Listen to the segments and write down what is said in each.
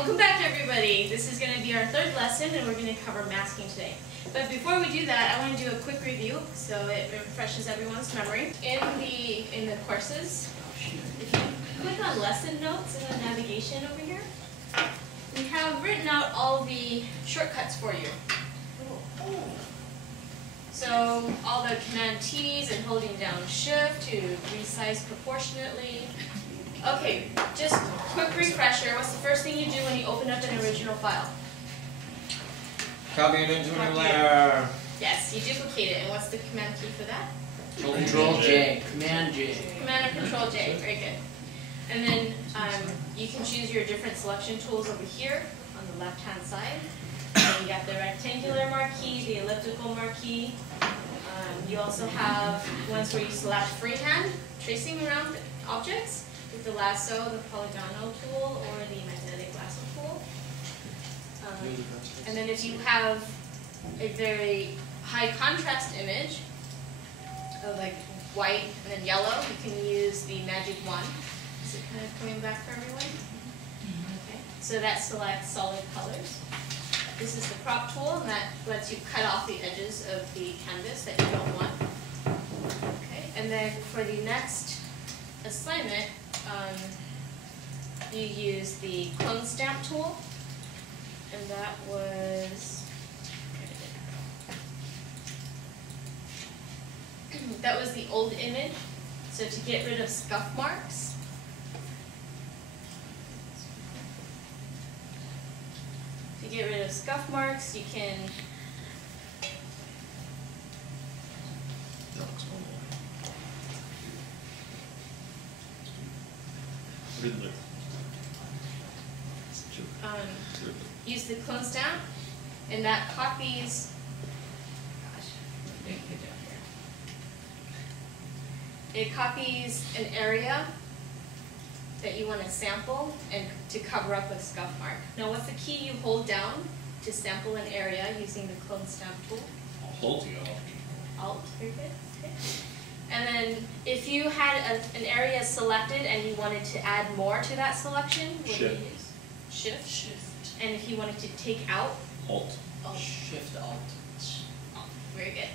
welcome back everybody. This is going to be our third lesson and we're going to cover masking today. But before we do that, I want to do a quick review so it refreshes everyone's memory. In the courses, if you click on lesson notes in the navigation over here, we have written out all the shortcuts for you. So all the Command T's and holding down Shift to resize proportionately. Okay, just quick refresher. What's the first thing you do when you open up an original file? Copy it into a new layer. Yes, you duplicate it. And what's the command key for that? Control J. Command J. Command or Control J. Very good. And then you can choose your different selection tools over here on the left-hand side. And you got the rectangular marquee, the elliptical marquee. You also have ones where you select freehand, tracing around objects with the lasso, the polygonal tool, or the magnetic lasso tool. And then if you have a very high contrast image of like white and then yellow, you can use the magic wand. Is it kind of coming back for everyone? Okay. So that selects solid colors. This is the crop tool, and that lets you cut off the edges of the canvas that you don't want. Okay. And then for the next assignment, you use the clone stamp tool, and that was the old image. So to get rid of scuff marks, you can use the clone stamp, and that copies. It copies an area that you want to sample and to cover up a scuff mark. Now, what's the key you hold down to sample an area using the clone stamp tool? Alt. Alt, very good. Okay. And then if you had an area selected and you wanted to add more to that selection, what do you use? Shift. Shift. And if you wanted to take out? Alt. Alt. Shift Alt. Alt. Very good.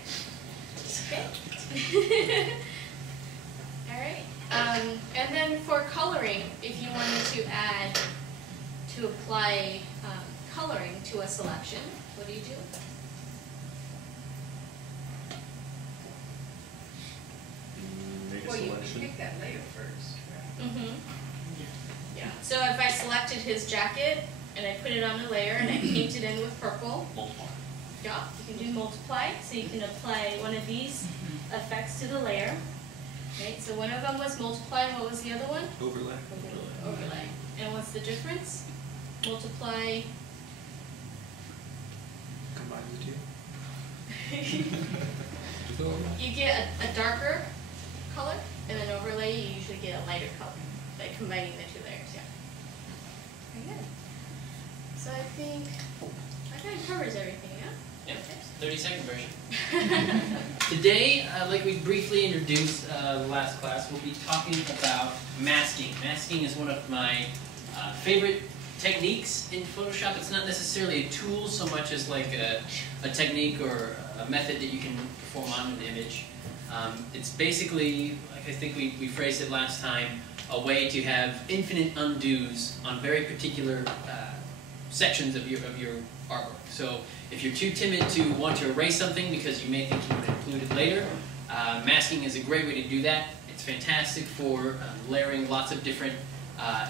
Okay. All right. And then for coloring, if you wanted to apply coloring to a selection, what do you do? Make a Well, selection. You pick that layer first. Mm-hmm. Yeah. So if I selected his jacket and I put it on a layer and I painted in with purple, Multiply. yeah, you can do multiply. So you can apply one of these effects to the layer. Right. So one of them was multiply, and what was the other one? Overlay. Overlay. And what's the difference? Multiply. Combine the two. You get a darker color, and then overlay you usually get a lighter color by combining the two layers. Yeah. Very good. So I think that kind of covers everything. Yeah. Yep. 30-second version. Today, like we briefly introduced last class, we'll be talking about masking. Masking is one of my favorite techniques in Photoshop. It's not necessarily a tool so much as like a technique or a method that you can perform on an image. It's basically, like I think we phrased it last time, a way to have infinite undos on very particular sections of your artwork. So if you're too timid to want to erase something because you may think you would include it later, masking is a great way to do that. It's fantastic for layering lots of different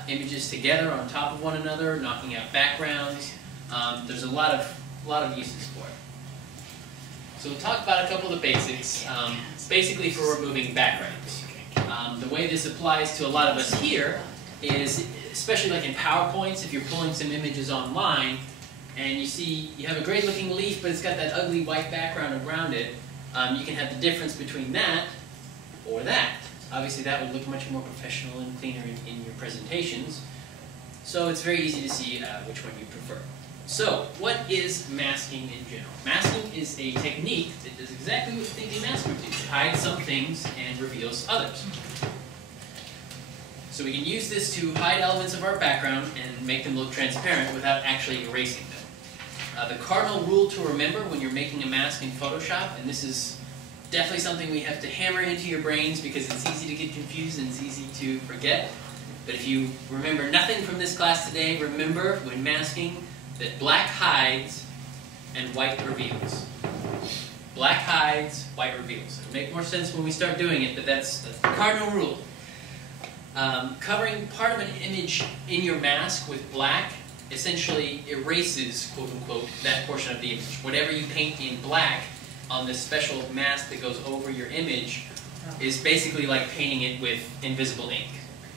images together on top of one another, knocking out backgrounds. There's a lot of uses for it. So we'll talk about a couple of the basics. Basically for removing backgrounds. The way this applies to a lot of us here is, especially like in PowerPoints, if you're pulling some images online, and you see you have a great looking leaf, but it's got that ugly white background around it, you can have the difference between that or that. Obviously that would look much more professional and cleaner in your presentations. So it's very easy to see which one you prefer. So what is masking in general? Masking is a technique that does exactly what 3D mask would do. It hides some things and reveals others. So we can use this to hide elements of our background and make them look transparent without actually erasing them. The cardinal rule to remember when you're making a mask in Photoshop, and this is definitely something we have to hammer into your brains because it's easy to get confused and it's easy to forget. But if you remember nothing from this class today, remember when masking that black hides and white reveals. Black hides, white reveals. It'll make more sense when we start doing it, but that's the cardinal rule. Covering part of an image in your mask with black essentially erases, quote unquote, that portion of the image. Whatever you paint in black on this special mask that goes over your image is basically like painting it with invisible ink.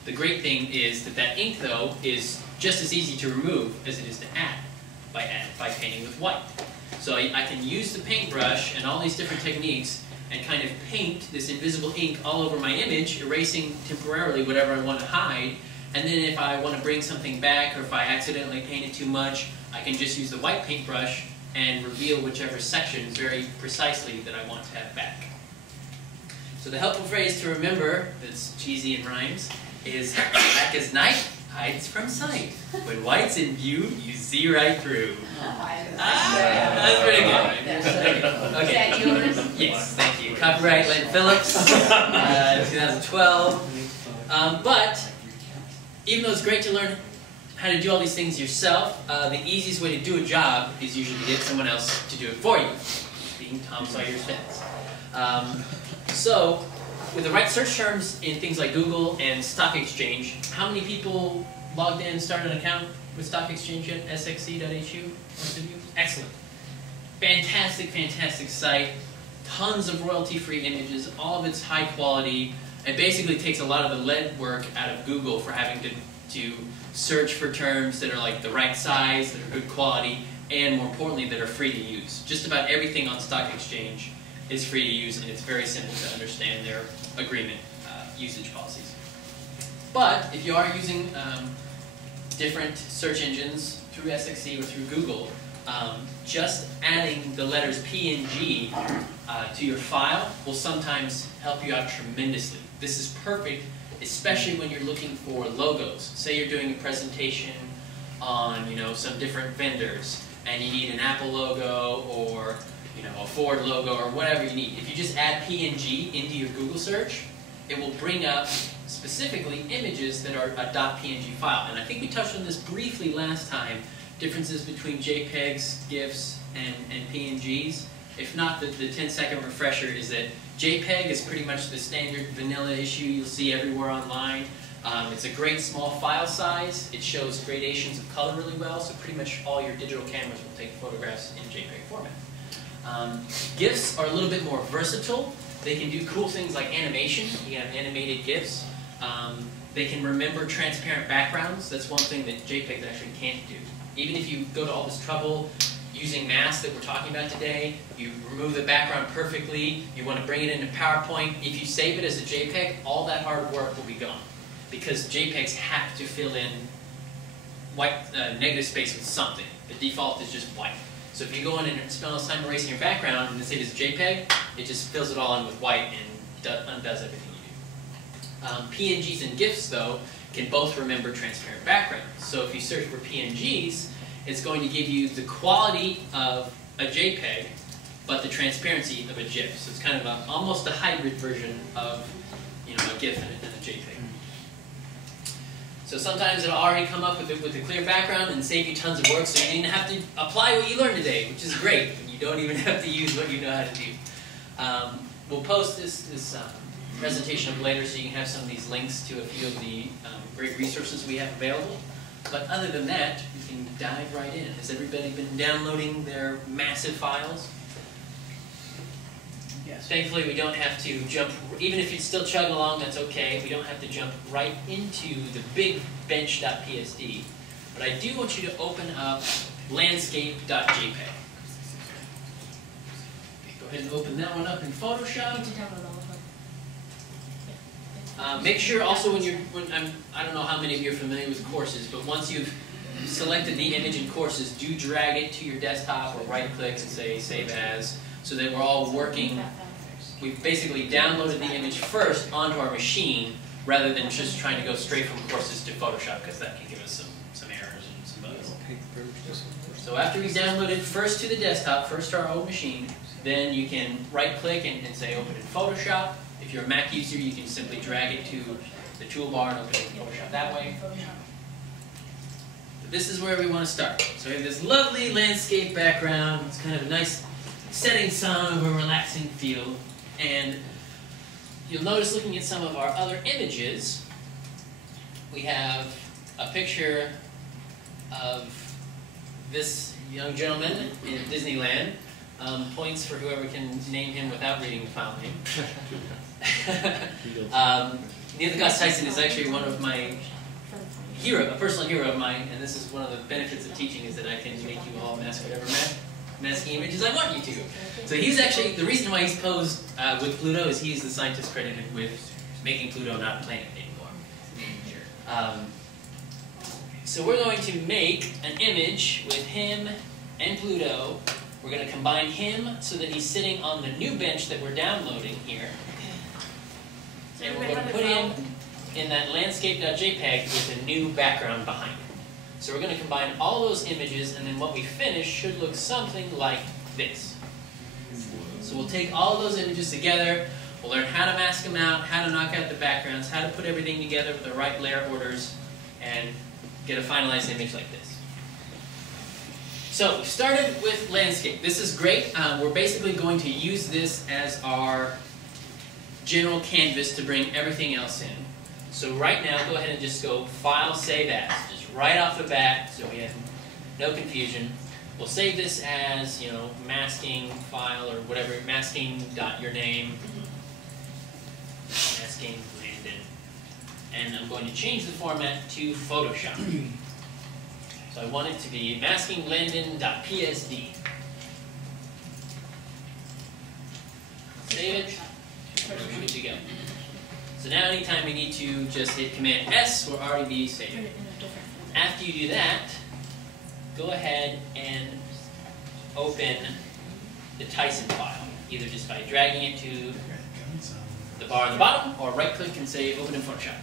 The great thing is that that ink, though, is just as easy to remove as it is to add by painting with white. So I can use the paintbrush and all these different techniques and kind of paint this invisible ink all over my image, erasing temporarily whatever I want to hide. And then if I want to bring something back, or if I accidentally painted too much, I can just use the white paintbrush and reveal whichever sections very precisely that I want to have back. So the helpful phrase to remember, that's cheesy and rhymes, is black as night hides from sight. When white's in view, you see right through. That's pretty good. Okay. Is that yours? Yes, thank you. Copyright Landon Phillips, 2012. But even though it's great to learn how to do all these things yourself, the easiest way to do a job is usually to get someone else to do it for you, being Tom Sawyer's fence. So, with the right search terms in things like Google and Stock Exchange, how many people logged in and started an account with Stock Exchange yet? sxc.hu? Most of you? Excellent. Fantastic, fantastic site. Tons of royalty-free images, all of it's high quality. It basically takes a lot of the lead work out of Google for having to search for terms that are like the right size, that are good quality, and more importantly, that are free to use. Just about everything on Stock Exchange is free to use, and it's very simple to understand their agreement usage policies. But if you are using different search engines through SXC or through Google, just adding the letters P and G to your file will sometimes help you out tremendously. This is perfect, especially when you're looking for logos. Say you're doing a presentation on, some different vendors, and you need an Apple logo or a Ford logo or whatever you need. If you just add PNG into your Google search, it will bring up specifically images that are a .png file. And I think we touched on this briefly last time, differences between JPEGs, GIFs, and PNGs. If not, the 10-second refresher is that JPEG is pretty much the standard vanilla issue you'll see everywhere online. It's a great small file size. It shows gradations of color really well, so pretty much all your digital cameras will take photographs in JPEG format. GIFs are a little bit more versatile. They can do cool things like animation. You can have animated GIFs. They can remember transparent backgrounds. That's one thing that JPEGs actually can't do. Even if you go to all this trouble using masks that we're talking about today, you remove the background perfectly, you want to bring it into PowerPoint, if you save it as a JPEG, all that hard work will be gone. Because JPEGs have to fill in white negative space with something. The default is just white. So if you go in and spend all this time erasing your background and save it as a JPEG, it just fills it all in with white and undoes everything you do. PNGs and GIFs, though, can both remember transparent backgrounds. So if you search for PNGs, it's going to give you the quality of a JPEG, but the transparency of a GIF. So it's kind of almost a hybrid version of a GIF and a JPEG. So sometimes it'll already come up with a clear background and save you tons of work, so you didn't have to apply what you learned today, which is great. And you don't even have to use what you know how to do. We'll post this presentation up later so you can have some of these links to a few of the great resources we have available. But other than that, we can dive right in. Has everybody been downloading their massive files? Yes. Thankfully, we don't have to jump, even if you're still chugging along, that's okay. We don't have to jump right into the big bench.psd. But I do want you to open up landscape.jpg. Go ahead and open that one up in Photoshop. Make sure also I don't know how many of you are familiar with courses, but once you've selected the image in courses, do drag it to your desktop or right click and say save as, so that we're all working. We've basically downloaded the image first onto our machine rather than just trying to go straight from courses to Photoshop, because that can give us some errors and some bugs. So after we download it first to the desktop, first to our old machine, then you can right-click and say open in Photoshop. If you're a Mac user, you can simply drag it to the toolbar and open it in Photoshop that way. But this is where we want to start. So we have this lovely landscape background. It's kind of a nice setting sun over a relaxing feel. And you'll notice looking at some of our other images, we have a picture of this young gentleman in Disneyland. Points for whoever can name him without reading the file name. Neil deGrasse Tyson is actually one of my a personal hero of mine, and this is one of the benefits of teaching, is that I can make you all mask whatever masking images I want you to. So he's actually, the reason why he's posed with Pluto is he's the scientist credited with making Pluto not a planet anymore. So we're going to make an image with him and Pluto. We're going to combine him so that he's sitting on the new bench that we're downloading here. And we're going to put him in that landscape.jpg with a new background behind it. So we're going to combine all those images, and then what we finish should look something like this. So we'll take all of those images together. We'll learn how to mask them out, how to knock out the backgrounds, how to put everything together with the right layer orders, and get a finalized image like this. So we started with landscape. This is great. We're basically going to use this as our general canvas to bring everything else in. So right now, go ahead and just go File, Save As. Just right off the bat, so we have no confusion. We'll save this as, you know, masking file or whatever, masking.yourname, masking Landon. And I'm going to change the format to Photoshop. So I want it to be maskinglandon.psd. Save it. We're good to go. So now anytime we need to just hit Command S, we'll already be saved. After you do that, go ahead and open the Tyson file, either just by dragging it to the bar on the bottom, or right-click and say Open in Photoshop.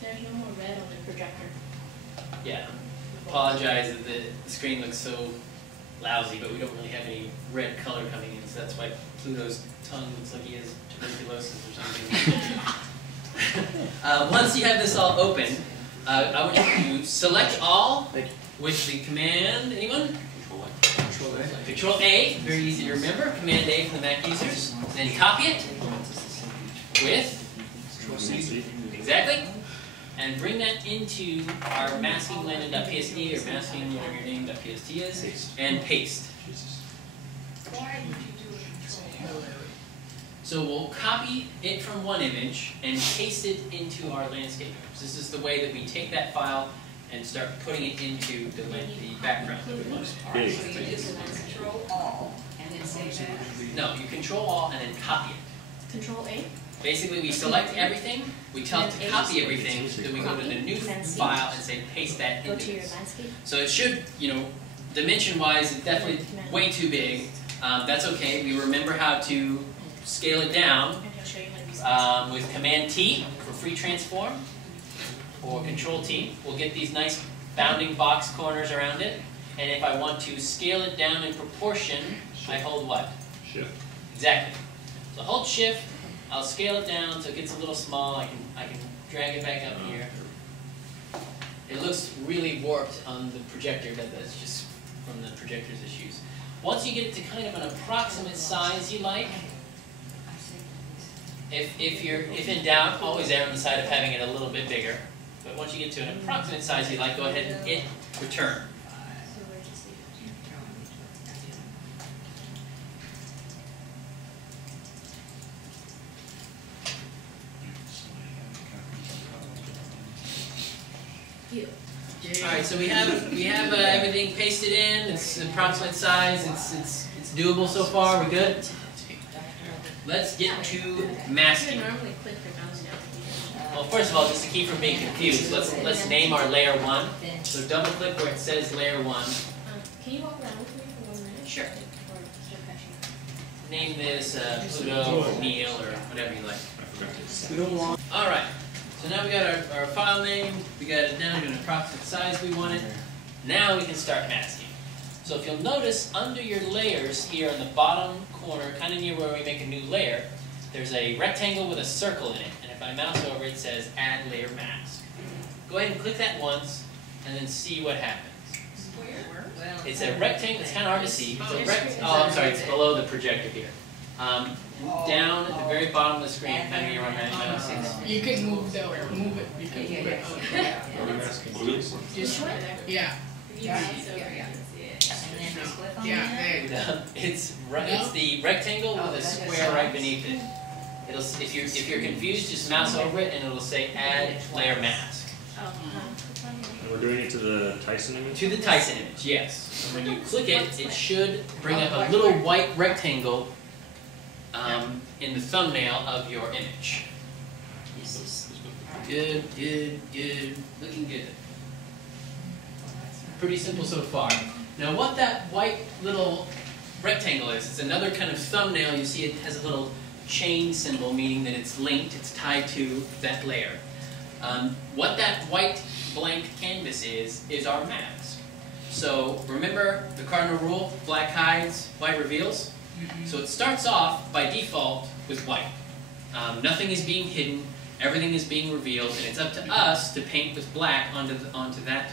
There's no more red on the projector. Yeah, apologize that the screen looks so lousy, but we don't really have any red color coming in, so that's why Pluto's tongue looks like he has tuberculosis or something. Once you have this all open, I want you to select all with the command, anyone? Control A. Control A, very easy to remember, Command A for the Mac users. Then copy it with, Control C. exactly, and bring that into our maskinglandon.psd or masking whatever your name.pst is, and paste. Why would you do a control? So we'll copy it from one image and paste it into our landscape image. This is the way that we take that file and start putting it into the background that we want. Big. So you just control all and then save as? No, you control all and then copy it. Control A? Basically, we select everything, we tell it to copy everything, then we go to the new file and say paste that Go into to your this. landscape. So it should, you know, dimension-wise, it's definitely way too big. That's okay. We remember how to scale it down And he'll show you how to use with Command T for free transform, or Control T. We'll get these nice bounding box corners around it. And if I want to scale it down in proportion, I hold what? Shift. Exactly. So hold Shift. I'll scale it down so it gets a little small. I can drag it back up here. It looks really warped on the projector, but that's just from the projector's issues. Once you get it to kind of an approximate size you like, if in doubt, always err on the side of having it a little bit bigger. But once you get to an approximate size you like, go ahead and hit Return. Alright, so we have everything pasted in. It's approximate size. It's doable so far. We're good. Let's get to You masking. would normally click your mouse down. Well, first of all, just to keep from being confused, let's name our layer 1. So double click where it says layer 1. Can you walk around with me for 1 minute? Sure. Or start catching up? name this Pluto or Neil or whatever you like. All right. So now we got our file name. We got it down to an approximate size we want it. Now we can start masking. So if you'll notice, under your layers here in the bottom corner, kind of near where we make a new layer, there's a rectangle with a circle in it. And if I mouse over, it says Add Layer Mask. Go ahead and click that once, and then see what happens. Well, It's a rectangle. It's kind of hard to see. It's I'm sorry. It's below the projector here. Down at the very bottom of the screen, kind of near where my mouse is. You can move it. You can move it. Just yeah. And then just click on Yeah, that. there. It's the rectangle with a square right beneath it. It'll if you're confused, just mouse over it, and it'll say Add Layer Mask. And we're doing it to the Tyson image? To the Tyson image, yes. And when you click it, it should bring up a little white rectangle in the thumbnail of your image. Good, good, good. Looking good. Pretty simple so far. Now what that white little rectangle is, it's another kind of thumbnail. You see it has a little chain symbol, meaning that it's linked, it's tied to that layer. What that white blank canvas is our mask. So remember the cardinal rule, black hides, white reveals? So it starts off by default with white. Nothing is being hidden, everything is being revealed, and it's up to us to paint with black onto that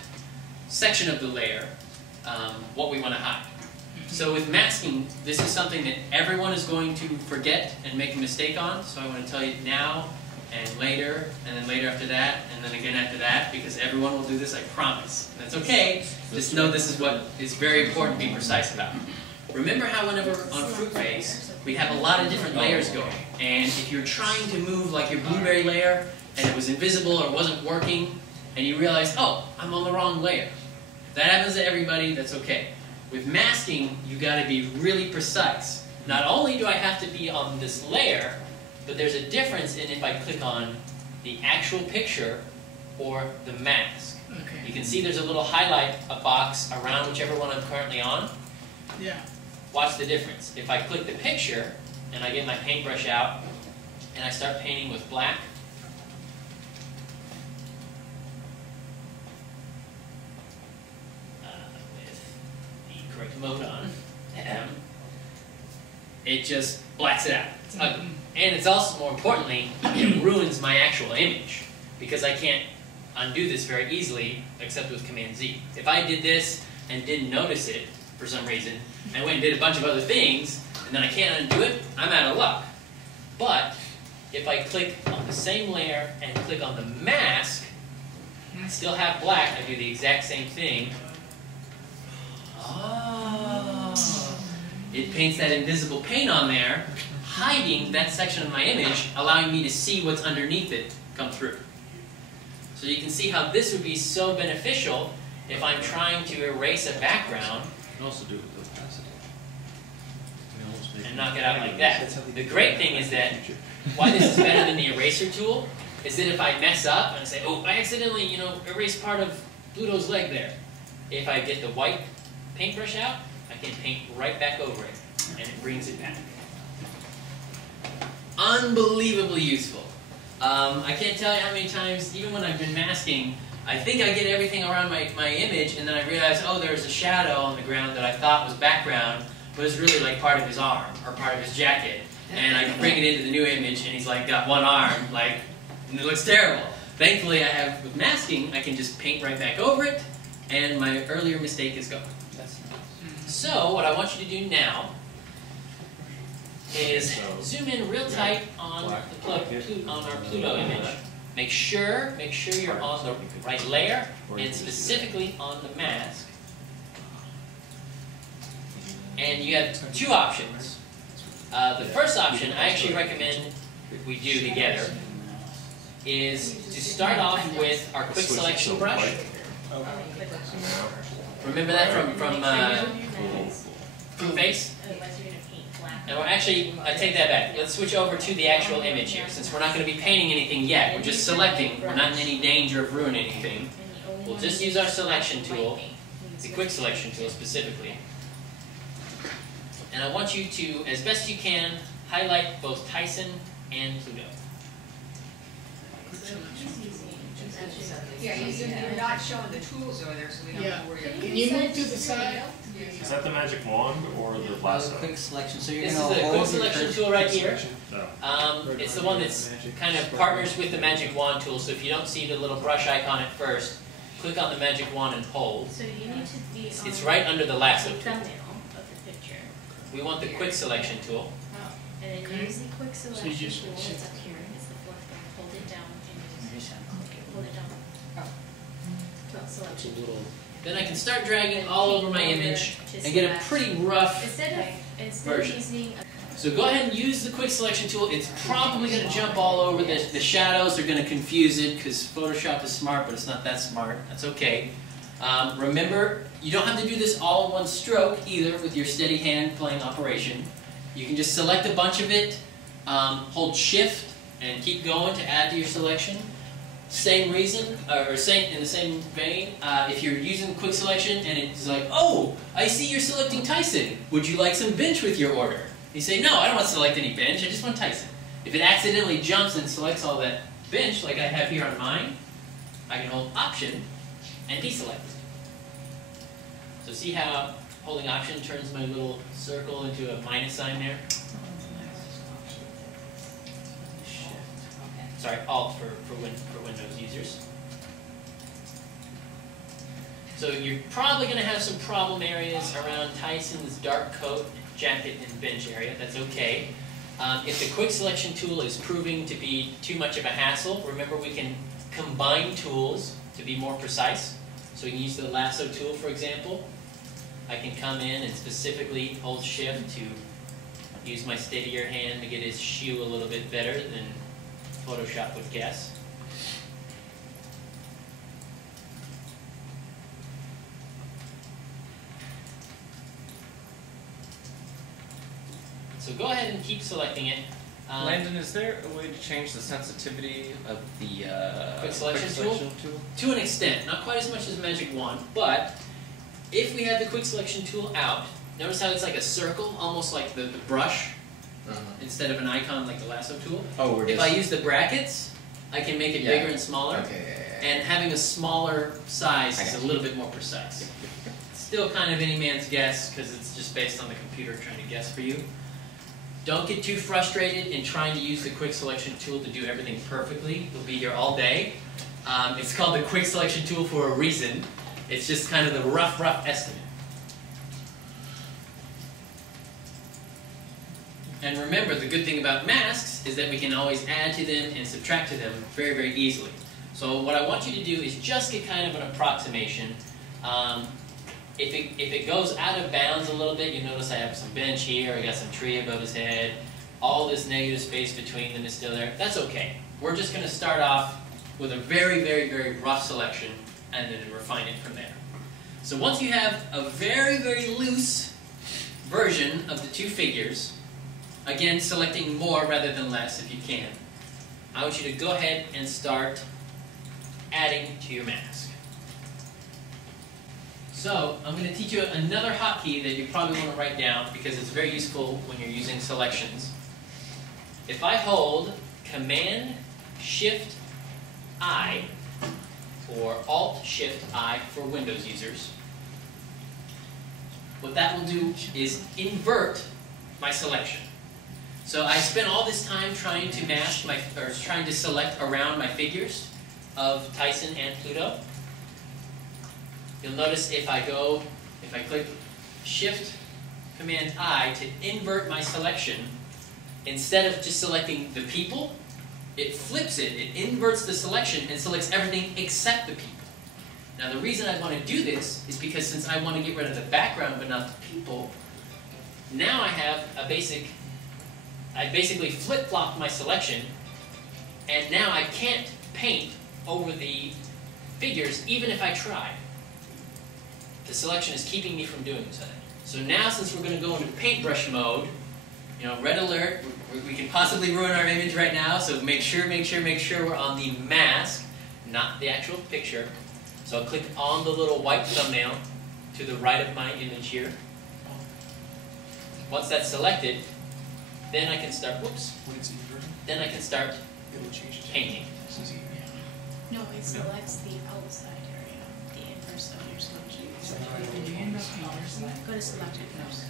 section of the layer what we want to hide. So with masking, this is something that everyone is going to forget and make a mistake on, so I want to tell you now and later, and then later after that, and then again after that, because everyone will do this, I promise. That's okay, just know this is what is very important to be precise about. Remember how whenever on fruit base, we have a lot of different layers going, and if you're trying to move like your blueberry layer, and it was invisible or wasn't working, and you realize, oh, I'm on the wrong layer. If that happens to everybody, that's okay. With masking, you got to be really precise. Not only do I have to be on this layer, but there's a difference in if I click on the actual picture or the mask. Okay. You can see there's a little highlight, a box around whichever one I'm currently on. Yeah. Watch the difference. If I click the picture and I get my paintbrush out and I start painting with black, with the correct mode on, it just blacks it out. It's ugly. And it's also, more importantly, it ruins my actual image because I can't undo this very easily except with Command Z. If I did this and didn't notice it for some reason, and went and did a bunch of other things, and then I can't undo it, I'm out of luck. But if I click on the same layer and click on the mask, I still have black, I do the exact same thing. Oh. It paints that invisible paint on there, hiding that section of my image, allowing me to see what's underneath it come through. So you can see how this would be so beneficial if I'm trying to erase a background. You can also do it with opacity. And knock it out like that. The great thing is that why this is better than the eraser tool is that if I mess up and I say, oh, I accidentally, erased part of Pluto's leg there. If I get the white paintbrush out, I can paint right back over it, and it brings it back. Unbelievably useful. I can't tell you how many times, even when I've been masking, I think I get everything around my image, and then I realize, oh, there's a shadow on the ground that I thought was background, but it's really like part of his arm, or part of his jacket. And I bring it into the new image, and he's like got one arm, and it looks terrible. Thankfully, with masking, I can just paint right back over it, and my earlier mistake is gone. So, what I want you to do now is zoom in real tight on our Pluto image. Make sure you're on the right layer, and specifically on the mask. And you have two options. The first option I actually recommend we do together is to start off with our quick selection brush. Remember that from Fruit Face? And we're actually, I take that back. Let's switch over to the actual image here. Since we're not going to be painting anything yet, we're just selecting. We're not in any danger of ruining anything. We'll just use our selection tool, the quick selection tool specifically. And I want you to, as best you can, highlight both Tyson and Pluto. Yeah, you're not showing the tools over there, so we don't have to worry about it. Can you move to the side? Is that the magic wand or the lasso? Quick selection. So you're This is gonna the hold quick your selection cursor- tool right here. No. It's the one that's kind of partners with the magic wand tool, so if you don't see the little brush icon at first, click on the magic wand and hold. So you need to be on It's right under the lasso the tool. thumbnail of the picture. We want the quick selection tool. And then use the quick selection just- tool that's up here. It's the fourth one. Hold it down and just hold it down. Well, selection. Then I can start dragging all over my image and get a pretty rough. Instead version. of using So go ahead and use the quick selection tool. It's probably going to jump all over the shadows. They're going to confuse it because Photoshop is smart, but it's not that smart. That's okay. Remember, you don't have to do this all in one stroke either with your steady hand playing operation. You can just select a bunch of it, hold Shift, and keep going to add to your selection. Same reason, or in the same vein, if you're using quick selection and it's like, oh, I see you're selecting Tyson. Would you like some bench with your order? You say, no, I don't want to select any bench, I just want Tyson. If it accidentally jumps and selects all that bench, like I have here on mine, I can hold Option and deselect. So see how holding Option turns my little circle into a minus sign there? Sorry, Alt for Windows users. So you're probably going to have some problem areas around Tyson's dark coat, jacket, and bench area. That's okay. If the quick selection tool is proving to be too much of a hassle, remember we can combine tools to be more precise. So we can use the Lasso Tool, for example. I can come in and specifically hold Shift to use my steadier hand to get his shoe a little bit better than Photoshop would guess. So go ahead and keep selecting it. Landon, is there a way to change the sensitivity of the Quick selection tool? To an extent, not quite as much as Magic Wand, but if we have the quick selection tool out, notice how it's like a circle, almost like the brush, instead of an icon like the lasso tool. Oh, we're If I use the brackets, I can make it bigger and smaller, and having a smaller size is a little bit more precise. It's still kind of any man's guess, because it's just based on the computer trying to guess for you. Don't get too frustrated in trying to use the quick selection tool to do everything perfectly. You'll be here all day. It's called the quick selection tool for a reason. It's just kind of the rough estimate. And remember, the good thing about masks is that we can always add to them and subtract to them very, very easily. So what I want you to do is just get kind of an approximation. If it goes out of bounds a little bit, you notice I have some bench here, I got some tree above his head, all this negative space between them is still there. That's okay. We're just going to start off with a very, very, very rough selection and then refine it from there. So once you have a very, very loose version of the two figures, again, selecting more rather than less if you can, I want you to go ahead and start adding to your mask. So, I'm going to teach you another hotkey that you probably want to write down because it's very useful when you're using selections. If I hold Command-Shift-I, or Alt-Shift-I for Windows users, what that will do is invert my selection. So I spent all this time trying to mask trying to select around my figures of Tyson and Pluto. You'll notice if I click Shift Command I to invert my selection, instead of just selecting the people, it flips it, it inverts the selection and selects everything except the people. Now the reason I want to do this is because since I want to get rid of the background but not the people, now I have I basically flip-flopped my selection, and now I can't paint over the figures even if I tried. The selection is keeping me from doing so. So now, since we're going to go into paintbrush mode, you know, red alert, we can possibly ruin our image right now, so make sure we're on the mask, not the actual picture. So I'll click on the little white thumbnail to the right of my image here. Once that's selected, then I can start, then I can start painting. No, it selects the outside area, the inverse of your selection. Go to selected first.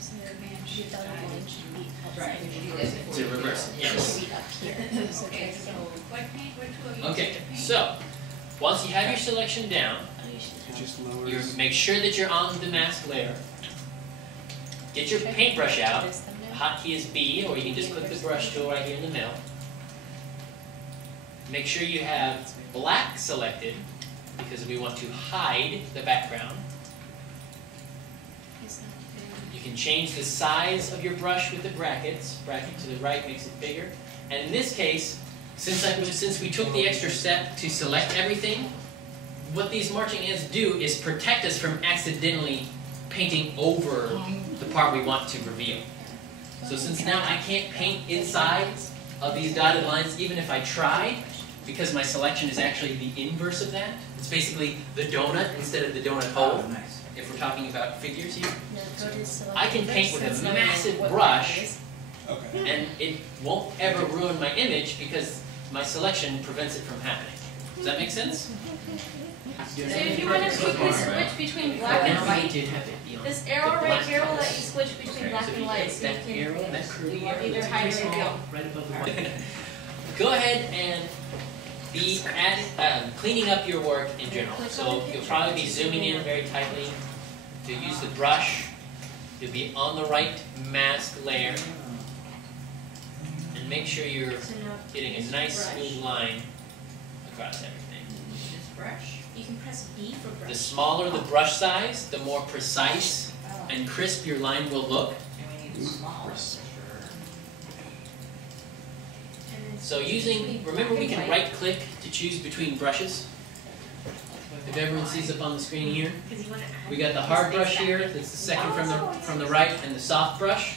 So your dotted line should be outside. To reverse it, yes. Should be up here. Okay, so what paint, what tool you Okay, use to paint? so once you have your selection down, Oh, you should Just you lowers. make sure that you're on the mask layer. Get your paintbrush out. This thumbnail. Hotkey is B, or you can just click the brush tool right here in the middle. Make sure you have black selected, because we want to hide the background. Is that You can change the size of your brush with the brackets. Bracket to the right makes it bigger. And in this case, since we took the extra step to select everything, what these marching ants do is protect us from accidentally painting over the part we want to reveal. So since now I can't paint inside of these dotted lines, even if I tried, because my selection is actually the inverse of that. It's basically the donut instead of the donut hole, if we're talking about figures here. No, go to select I can paint with first, a since now we know massive what brush. it is. Okay. And it won't ever ruin my image because my selection prevents it from happening. Does that make sense? So if you want to quickly switch between black and white, this arrow right here will let you switch between black and white, so you can either hide or reveal. Right above the white. Go ahead and be cleaning up your work in general. So you'll probably be zooming in very tightly. You'll use the brush. You'll be on the right mask layer. And make sure you're So now getting a use nice brush. smooth line across everything. This brush? You can press B for The brush. smaller the brush size, the more precise Oh, and crisp your line will look. and we need smaller. And then So switch using, between remember we black can and white. right click to choose between brushes. If everyone sees up on the screen here, 'Cause you wanna add we got the this hard big brush here, back. that's the second from the right, and the soft brush.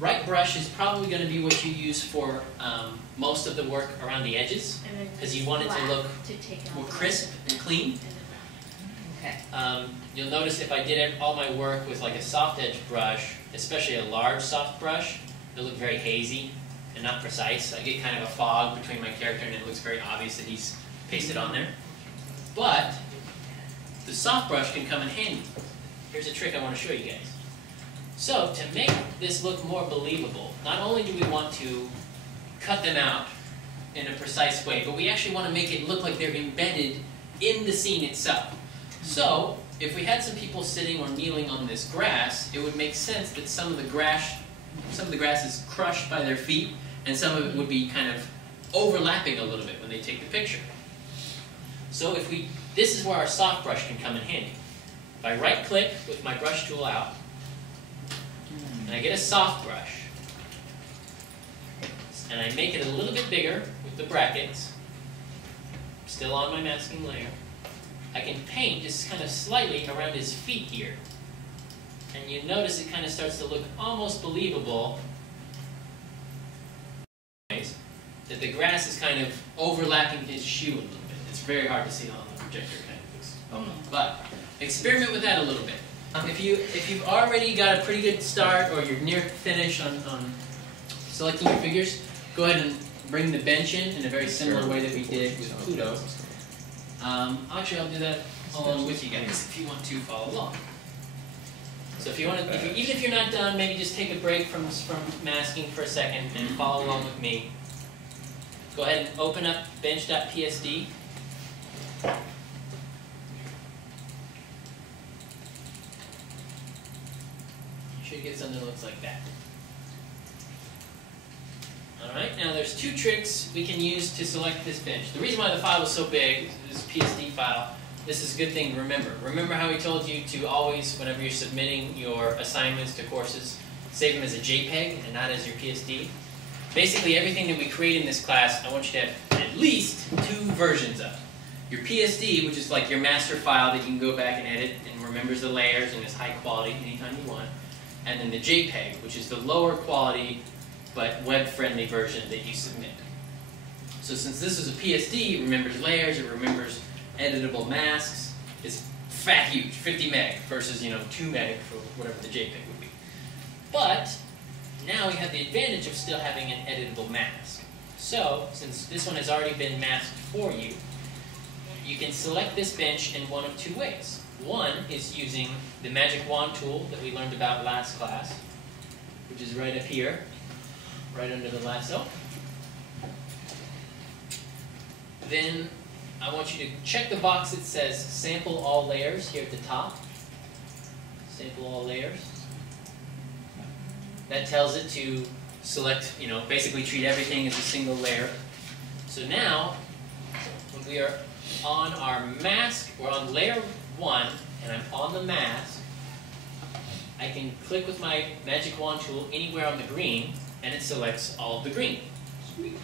Right brush is probably going to be what you use for most of the work around the edges, And then because you want it to black look to take out more the crisp and clean. and the Okay. You'll notice if I did all my work with like a soft edge brush, especially a large soft brush, it'll look very hazy and not precise. I get kind of a fog between my character and it looks very obvious that he's pasted on there. But the soft brush can come in handy. Here's a trick I want to show you guys. So to make this look more believable, not only do we want to cut them out in a precise way, but we actually want to make it look like they're embedded in the scene itself. So, if we had some people sitting or kneeling on this grass, it would make sense that some of the grass is crushed by their feet, and some of it would be kind of overlapping a little bit when they take the picture. So this is where our soft brush can come in handy. If I right click with my brush tool out, and I get a soft brush, and I make it a little bit bigger with the brackets, still on my masking layer, I can paint just kind of slightly around his feet here. And you notice it kind of starts to look almost believable that the grass is kind of overlapping his shoe a little bit. It's very hard to see on the projector, kind of. But experiment with that a little bit. If you've already got a pretty good start, or you're near finish on selecting your figures, go ahead and bring the bench in a very similar way that we did with Pluto. Actually, I'll do that along with you guys if you want to follow along. So if you want to, even if you're not done, maybe just take a break from masking for a second and follow along with me. Go ahead and open up bench.psd. You should get something that looks like that. Alright, now there's two tricks we can use to select this bench. The reason why the file was so big, this PSD file, this is a good thing to remember. Remember how we told you to always, whenever you're submitting your assignments to courses, save them as a JPEG and not as your PSD? Basically everything that we create in this class, I want you to have at least two versions of. Your PSD, which is like your master file that you can go back and edit and remembers the layers and is high quality anytime you want. And then the JPEG, which is the lower quality but web-friendly version that you submit. So since this is a PSD, it remembers layers, it remembers editable masks, it's fat huge, 50 meg versus 2 meg for whatever the JPEG would be. But now we have the advantage of still having an editable mask. So since this one has already been masked for you, you can select this bench in one of two ways. One is using the magic wand tool that we learned about last class, which is right up here, right under the lasso. Then I want you to check the box that says sample all layers here at the top. Sample all layers. That tells it to select, basically treat everything as a single layer. So now, when we are on our mask, we're on layer 1, and I'm on the mask, I can click with my magic wand tool anywhere on the green, and it selects all of the green. Sweet.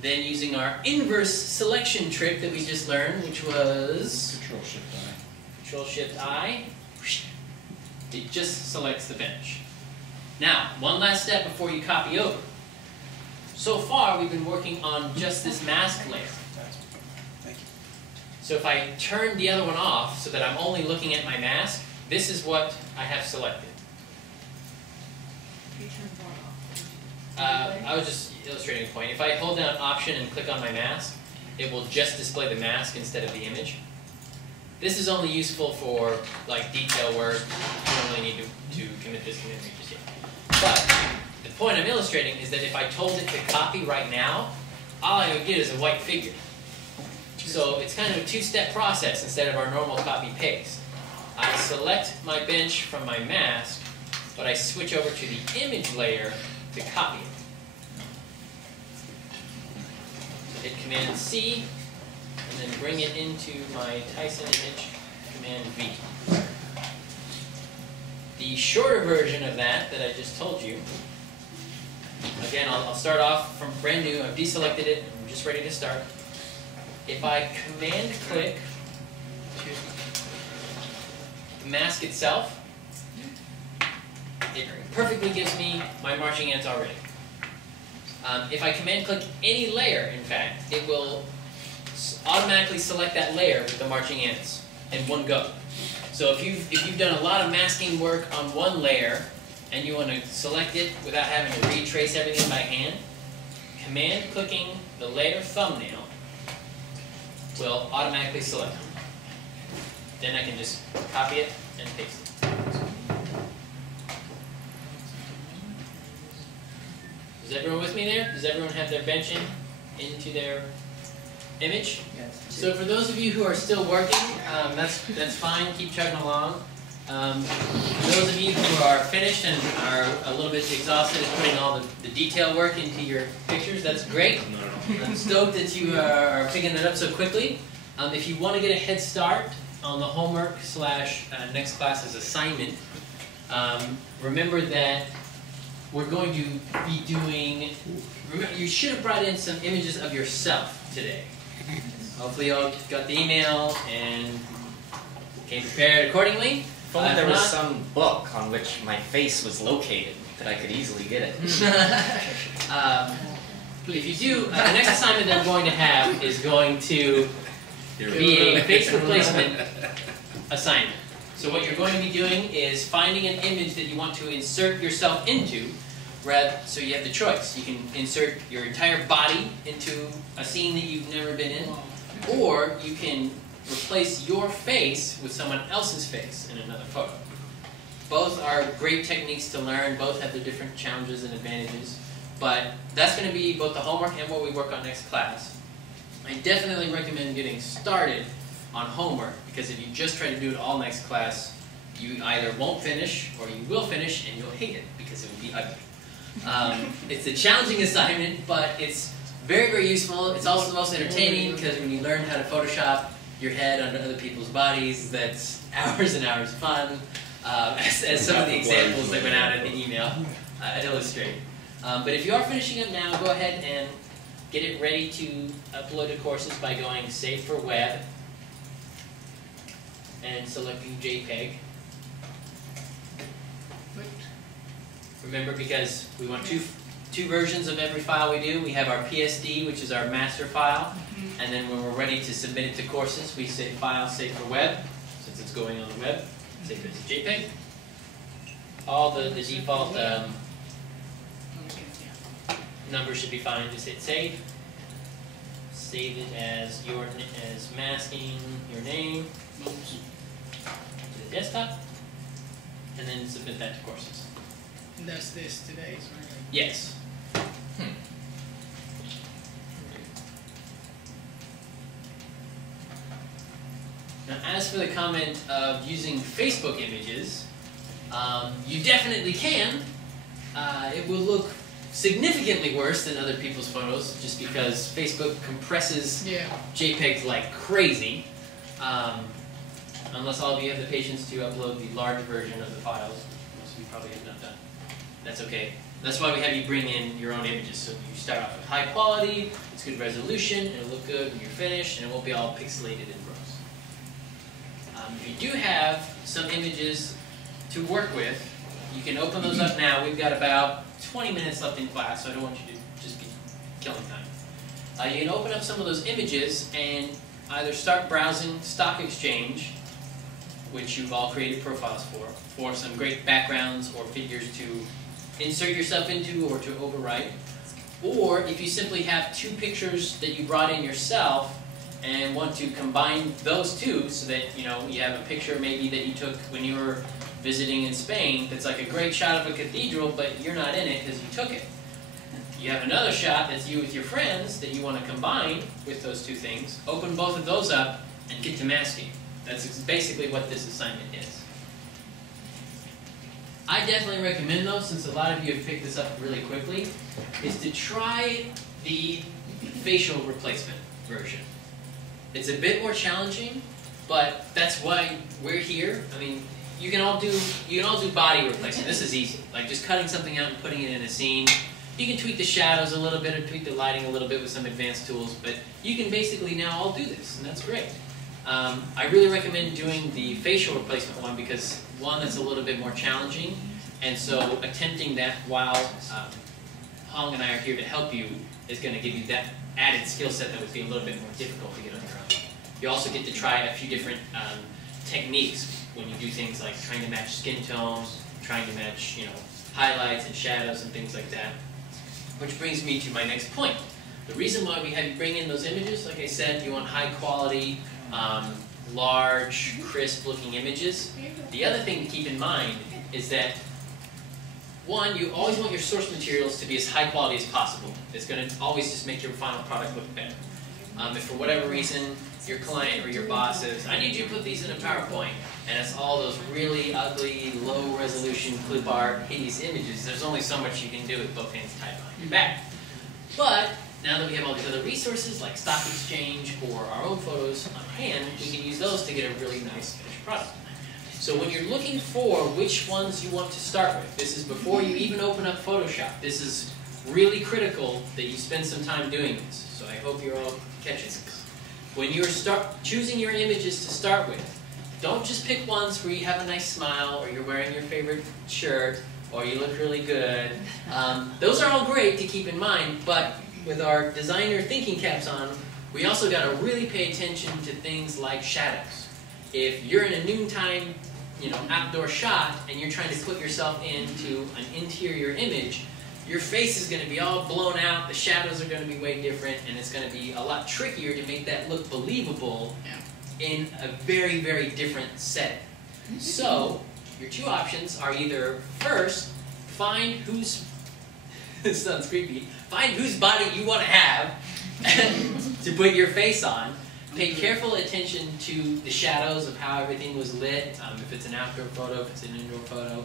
Then using our inverse selection trick that we just learned, which was Control-Shift-I, it just selects the bench. Now, one last step before you copy over. So far, we've been working on just this mask layer. So if I turn the other one off so that I'm only looking at my mask, this is what I have selected. I was just illustrating a point. If I hold down Option and click on my mask, it will just display the mask instead of the image. This is only useful for detail work. You don't really need to commit this commit just yet. But the point I'm illustrating is that if I told it to copy right now, all I would get is a white figure. So it's kind of a two-step process instead of our normal copy-paste. I select my bench from my mask, but I switch over to the image layer to copy it. So hit Command-C, and then bring it into my Tyson image, Command-V. The shorter version of that I just told you, again, I'll start off from brand new. I've deselected it. I'm just ready to start. If I Command-click the mask itself, it perfectly gives me my marching ants already. If I Command-click any layer, in fact, it will automatically select that layer with the marching ants in one go. So if you've done a lot of masking work on one layer and you want to select it without having to retrace everything by hand, Command-clicking the layer thumbnail will automatically select it. Then I can just copy it and paste it. Is everyone with me there? Does everyone have their bench into their image? Yes. So for those of you who are still working, that's fine. Keep chugging along. For those of you who are finished and are a little bit exhausted at putting all the detail work into your pictures, that's great. I'm stoked that you are picking that up so quickly. If you want to get a head start on the homework / next class's assignment, remember that we're going to be doing, you should have brought in some images of yourself today. Hopefully you all got the email and came prepared accordingly. If only there was some book on which my face was located, that I could easily get it. If you do, the next assignment that I'm going to have is going to be a face replacement assignment. So what you're going to be doing is finding an image that you want to insert yourself into, so you have the choice. You can insert your entire body into a scene that you've never been in, or you can replace your face with someone else's face in another photo. Both are great techniques to learn, both have their different challenges and advantages, but that's going to be both the homework and what we work on next class. I definitely recommend getting started on homework, because if you just try to do it all next class, you either won't finish or you will finish and you'll hate it because it will be ugly. It's a challenging assignment, but it's very, very useful. It's also the most entertaining, because when you learn how to Photoshop your head onto other people's bodies, that's hours and hours of fun, as some of the examples that went out in the email illustrate. But if you are finishing up now, go ahead and get it ready to upload to courses by going Save for Web and selecting JPEG. Remember, because we want two versions of every file we do. We have our PSD, which is our master file, and then when we're ready to submit it to courses, we say File, Save for Web. So since it's going on the web. Save it as a JPEG. All the default numbers should be fine. Just hit save. Save it as masking your name to the desktop, and then submit that to courses. And that's this today's, right? Yes. Now, as for the comment of using Facebook images, you definitely can. It will look significantly worse than other people's photos, just because Facebook compresses JPEGs like crazy. Unless all of you have the patience to upload the large version of the files. Most of you probably have not done. That's okay. That's why we have you bring in your own images. So you start off with high quality, it's good resolution, it'll look good when you're finished, and it won't be all pixelated and gross. If you do have some images to work with, you can open those up now. We've got about 20 minutes left in class, so I don't want you to just be killing time. You can open up some of those images and either start browsing Stock Exchange, which you've all created profiles for some great backgrounds or figures to insert yourself into or to overwrite. Or if you simply have two pictures that you brought in yourself and want to combine those two so that you have a picture maybe that you took when you were visiting in Spain that's like a great shot of a cathedral, but you're not in it because you took it. You have another shot that's you with your friends that you want to combine with those two things. Open both of those up and get to masking. That's basically what this assignment is. I definitely recommend, though, since a lot of you have picked this up really quickly, is to try the facial replacement version. It's a bit more challenging, but that's why we're here. I mean, you can all do body replacement. This is easy. Like just cutting something out and putting it in a scene. You can tweak the shadows a little bit or tweak the lighting a little bit with some advanced tools, but you can basically now all do this, and that's great. I really recommend doing the facial replacement one because, one, that's a little bit more challenging, and so attempting that while Hong and I are here to help you is going to give you that added skill set that would be a little bit more difficult to get on your own. You also get to try a few different techniques when you do things like trying to match skin tones, trying to match highlights and shadows and things like that. Which brings me to my next point. The reason why we have you bring in those images, like I said, you want high quality, large, crisp looking images. The other thing to keep in mind is that, one, you always want your source materials to be as high quality as possible. It's going to always just make your final product look better. If for whatever reason your client or your boss says, I need you to put these in a PowerPoint, and it's all those really ugly, low resolution, clip art, hideous images, there's only so much you can do with both hands tied behind your back. But now that we have all these other resources like Stock Exchange or our own photos on hand, we can use those to get a really nice finished product. So when you're looking for which ones you want to start with, this is before you even open up Photoshop. This is really critical that you spend some time doing this. So I hope you're all catching this. When you're choosing your images to start with, don't just pick ones where you have a nice smile or you're wearing your favorite shirt or you look really good. Those are all great to keep in mind, but with our designer thinking caps on, we also got to really pay attention to things like shadows. If you're in a noontime, outdoor shot and you're trying to put yourself into an interior image, your face is going to be all blown out, the shadows are going to be way different, and it's going to be a lot trickier to make that look believable in a very, very different setting. So, your two options are either, first, find whose, this sounds creepy, find whose body you want to have to put your face on. Pay careful attention to the shadows of how everything was lit, if it's an outdoor photo, if it's an indoor photo.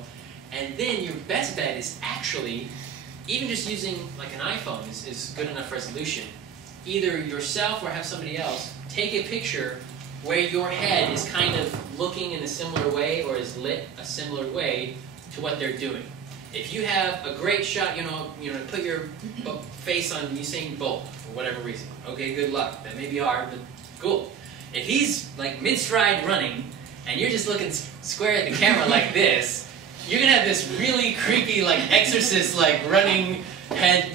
And then your best bet is actually, even just using like an iPhone is good enough resolution. Either yourself or have somebody else take a picture where your head is kind of looking in a similar way or is lit a similar way to what they're doing. If you have a great shot, put your face on Usain Bolt for whatever reason. Okay, good luck. That may be hard, but cool. If he's like mid-stride running and you're just looking square at the camera like this, you're gonna have this really creepy, like exorcist, like running head,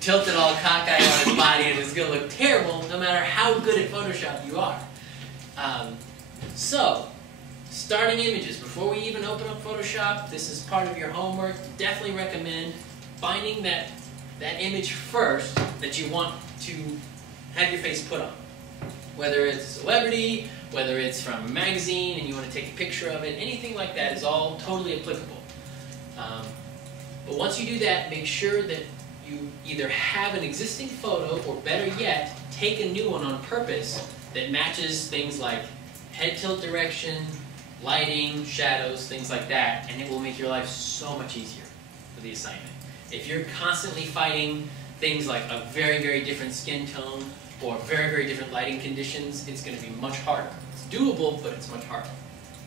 tilted all cockeyed on his body, and it's gonna look terrible no matter how good at Photoshop you are. So, starting images. Before we even open up Photoshop, this is part of your homework. Definitely recommend finding that image first that you want to have your face put on. Whether it's a celebrity, whether it's from a magazine and you want to take a picture of it, anything like that is all totally applicable. But once you do that, make sure that you either have an existing photo or better yet, take a new one on purpose that matches things like head tilt direction, lighting, shadows, things like that, and it will make your life so much easier for the assignment. If you're constantly fighting things like a very, very different skin tone or very, very different lighting conditions, it's going to be much harder. It's doable, but it's much harder.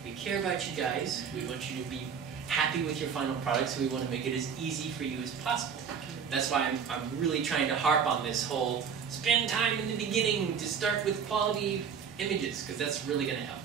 We care about you guys. We want you to be happy with your final product, so we want to make it as easy for you as possible. That's why I'm really trying to harp on this whole spend time in the beginning to start with quality images, because that's really going to help.